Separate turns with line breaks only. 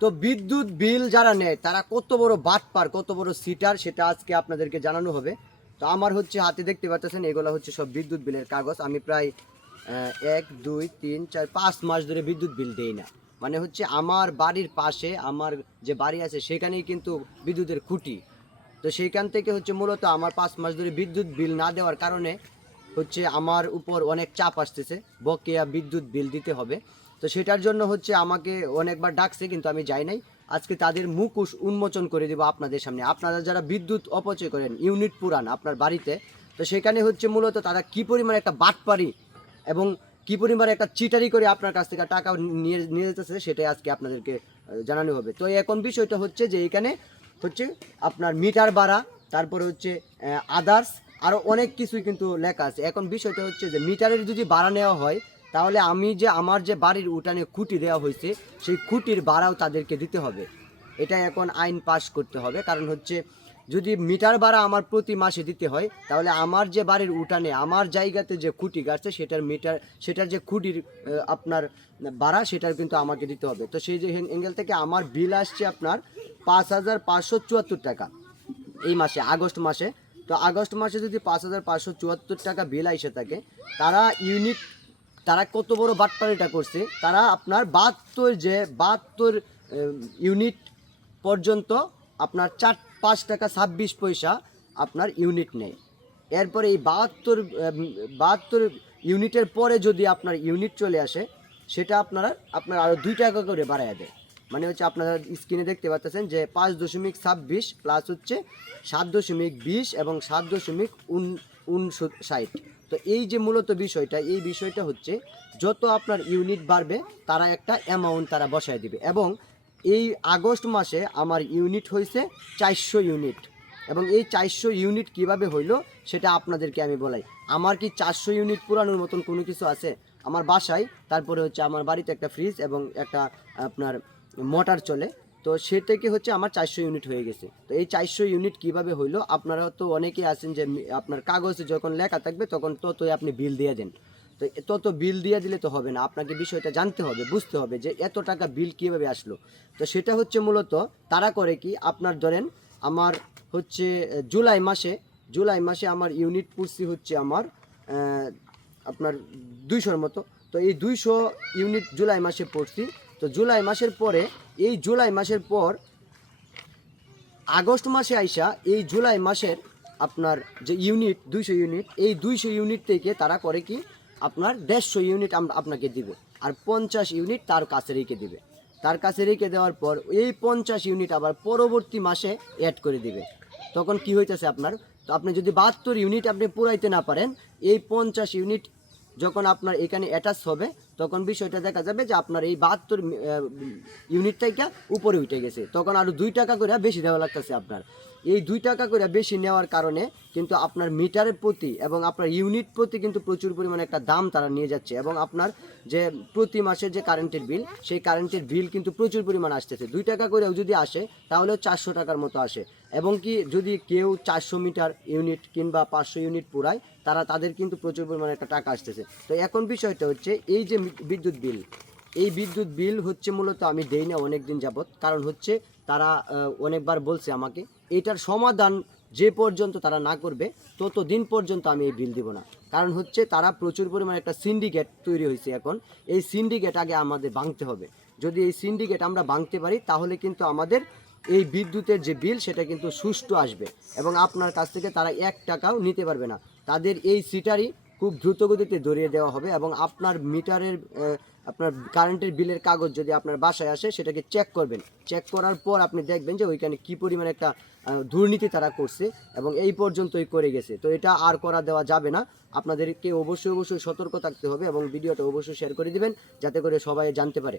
তো বিদ্যুৎ বিল যারা নেয়, তারা কত বড় বাটপার, কত বড় সিটার সেটা আজকে আপনাদেরকে জানানো হবে। তো আমার হচ্ছে হাতে দেখতে পাচ্ছেন, এগুলো হচ্ছে সব বিদ্যুৎ বিলের কাগজ। আমি প্রায় এক, দুই, তিন, চার, পাঁচ মাস ধরে বিদ্যুৎ বিল দেই না। মানে হচ্ছে আমার বাড়ির পাশে, আমার যে বাড়ি আছে, সেখানেই কিন্তু বিদ্যুতের খুঁটি। তো সেইখান থেকে হচ্ছে মূলত আমার পাঁচ মাস ধরে বিদ্যুৎ বিল না দেওয়ার কারণে হচ্ছে আমার উপর অনেক চাপ আসতেছে। বকেয়া বিদ্যুৎ বিল দিতে হবে। তো সেটার জন্য হচ্ছে আমাকে অনেকবার ডাকছে, কিন্তু আমি যাই নাই। আজকে তাদের মুখোশ উন্মোচন করে দেবো আপনাদের সামনে। আপনারা যারা বিদ্যুৎ অপচয় করেন, ইউনিট পুরান আপনার বাড়িতে, তো সেখানে হচ্ছে মূলত তারা কি পরিমাণ একটা বাটপারি এবং কি পরিমাণ একটা চিটারি করে আপনার কাছ থেকে টাকা নিয়ে নিয়ে যেতেছে, সেটাই আজকে আপনাদেরকে জানানো হবে। তো এখন বিষয়টা হচ্ছে যে এখানে হচ্ছে আপনার মিটার বাড়া, তারপরে হচ্ছে আদার্স আরও অনেক কিছুই কিন্তু লেখা আছে। এখন বিষয়টা হচ্ছে যে মিটারের যদি বাড়া নেওয়া হয় তাহলে আমি যে আমার যে বাড়ির উঠানে খুঁটি দেওয়া হয়েছে, সেই খুঁটির ভাড়াও তাদেরকে দিতে হবে। এটা এখন আইন পাস করতে হবে। কারণ হচ্ছে, যদি মিটার ভাড়া আমার প্রতি মাসে দিতে হয়, তাহলে আমার যে বাড়ির উঠানে, আমার জায়গাতে যে খুঁটি গাছছে সেটার মিটার, সেটার যে খুঁটির আপনার ভাড়া, সেটার কিন্তু আমাকে দিতে হবে। তো সেই যে অ্যাঙ্গেল থেকে আমার বিল আসছে আপনার পাঁচ হাজার পাঁচশো চুয়াত্তর টাকা এই মাসে, আগস্ট মাসে। তো আগস্ট মাসে যদি পাঁচ হাজার পাঁচশো চুয়াত্তর টাকা বিল আইসে থাকে, তারা ইউনিট তারা কত বড় বাটপাড়িটা করছে, তারা আপনার বাহাত্তর যে বাহাত্তর ইউনিট পর্যন্ত আপনার চার, পাঁচ টাকা ছাব্বিশ পয়সা আপনার ইউনিট নেয়। এরপরে এই বাহাত্তর বাহাত্তর ইউনিটের পরে যদি আপনার ইউনিট চলে আসে, সেটা আপনারা, আপনার আরও দুই টাকা করে বাড়ায় দেয়। মানে হচ্ছে আপনারা স্ক্রিনে দেখতে পাচ্ছেন যে পাঁচ দশমিক ছাব্বিশ প্লাস হচ্ছে সাত দশমিক বিশ এবং সাত দশমিক উনষাট তো এই যে মূলত বিষয়টা, এই বিষয়টা হচ্ছে যত আপনার ইউনিট বাড়বে, তারা একটা অ্যামাউন্ট তারা বসায় দিবে। এবং এই আগস্ট মাসে আমার ইউনিট হয়েছে চারশো ইউনিট। এবং এই চারশো ইউনিট কীভাবে হইল, সেটা আপনাদেরকে আমি বলাই। আমার কি চারশো ইউনিট পুরানোর মতন কোনো কিছু আছে? আমার বাসায়, তারপরে হচ্ছে আমার বাড়িতে একটা ফ্রিজ এবং একটা আপনার মোটর চলে। তো সেটাকে হচ্ছে আমার চারশো ইউনিট হয়ে গেছে। তো এই চারশো ইউনিট কীভাবে হইল? আপনারা তো অনেকেই আছেন যে আপনার কাগজে যখন লেখা থাকবে, তখন ততই আপনি বিল দিয়ে দেন। তো তত বিল দিয়ে দিলে তো হবে না। আপনাকে বিষয়টা জানতে হবে, বুঝতে হবে যে এত টাকা বিল কীভাবে আসলো। তো সেটা হচ্ছে মূলত তারা করে কি, আপনার ধরেন আমার হচ্ছে জুলাই মাসে জুলাই মাসে আমার ইউনিট পড়ছি হচ্ছে আমার আপনার দুইশোর মতো। তো এই দুইশো ইউনিট জুলাই মাসে পড়ছি। তো জুলাই মাসের পরে, এই জুলাই মাসের পর, আগস্ট মাসে আইসা এই জুলাই মাসের আপনার যে ইউনিট, দুইশো ইউনিট, এই দুইশো ইউনিট থেকে তারা করে কি, আপনার দেড়শো ইউনিট আপনাকে দিবে আর পঞ্চাশ ইউনিট তার কাছে রেখে দিবে। তার কাছে রেখে দেওয়ার পর এই পঞ্চাশ ইউনিট আবার পরবর্তী মাসে অ্যাড করে দিবে। তখন কি হইতেছে আপনার, তো আপনি যদি বাহাত্তর ইউনিট আপনি পুরাইতে না পারেন, এই পঞ্চাশ ইউনিট যখন আপনার এখানে অ্যাটাচ হবে তখন বিষয়টা দেখা যাবে যে আপনার এই বাহাত্তর ইউনিট থেকে উপরে উঠে গেছে। তখন আরও দুই টাকা করে বেশি দেওয়া লাগতেছে আপনার। এই দুই টাকা করে বেশি নেওয়ার কারণে কিন্তু আপনার মিটারের প্রতি এবং আপনার ইউনিট প্রতি কিন্তু প্রচুর পরিমাণে একটা দাম তারা নিয়ে যাচ্ছে এবং আপনার যে প্রতি মাসের যে কারেন্টের বিল সেই কারেন্টের বিল কিন্তু প্রচুর পরিমাণ আসতেছে। দুই টাকা করেও যদি আসে, তাহলেও চারশো টাকার মতো আসে। এবং কি যদি কেউ চারশো মিটার ইউনিট কিংবা পাঁচশো ইউনিট পুরায়, তারা তাদের কিন্তু প্রচুর পরিমাণে একটা টাকা আসতেছে। তো এখন বিষয়টা হচ্ছে, এই যে বিদ্যুৎ বিল। এই বিদ্যুৎ বিল হচ্ছে মূলত আমি দেই না অনেক দিন যাবত কারণ হচ্ছে তারা অনেকবার বলছে আমাকে, এটার সমাধান যে পর্যন্ত তারা না করবে তত দিন পর্যন্ত আমি এই বিল দিব না। কারণ হচ্ছে তারা প্রচুর পরিমাণে একটা সিন্ডিকেট তৈরি হয়েছে এখন। এই সিন্ডিকেট আগে আমাদের ভাঙতে হবে। যদি এই সিন্ডিকেট আমরা ভাঙতে পারি, তাহলে কিন্তু আমাদের এই বিদ্যুতের যে বিল, সেটা কিন্তু সুষ্ঠু আসবে। এবং আপনার কাছ থেকে তারা এক টাকাও নিতে পারবে না। তাদের এই সিটারই খুব দ্রুতগতিতে ধরিয়ে দেওয়া হবে এবং আপনার মিটারের আপনার কারেন্টের বিলের কাগজ যদি আপনার বাসায় আসে, সেটাকে চেক করবেন। চেক করার পর আপনি দেখবেন যে ওইখানে কি পরিমাণ একটা দুর্নীতি তারা করছে এবং এই পর্যন্তই করে গেছে। তো এটা আর করা দেওয়া যাবে না। আপনাদেরকে অবশ্যই অবশ্যই সতর্ক থাকতে হবে এবং ভিডিওটা অবশ্যই শেয়ার করে দিবেন, যাতে করে সবাই জানতে পারে।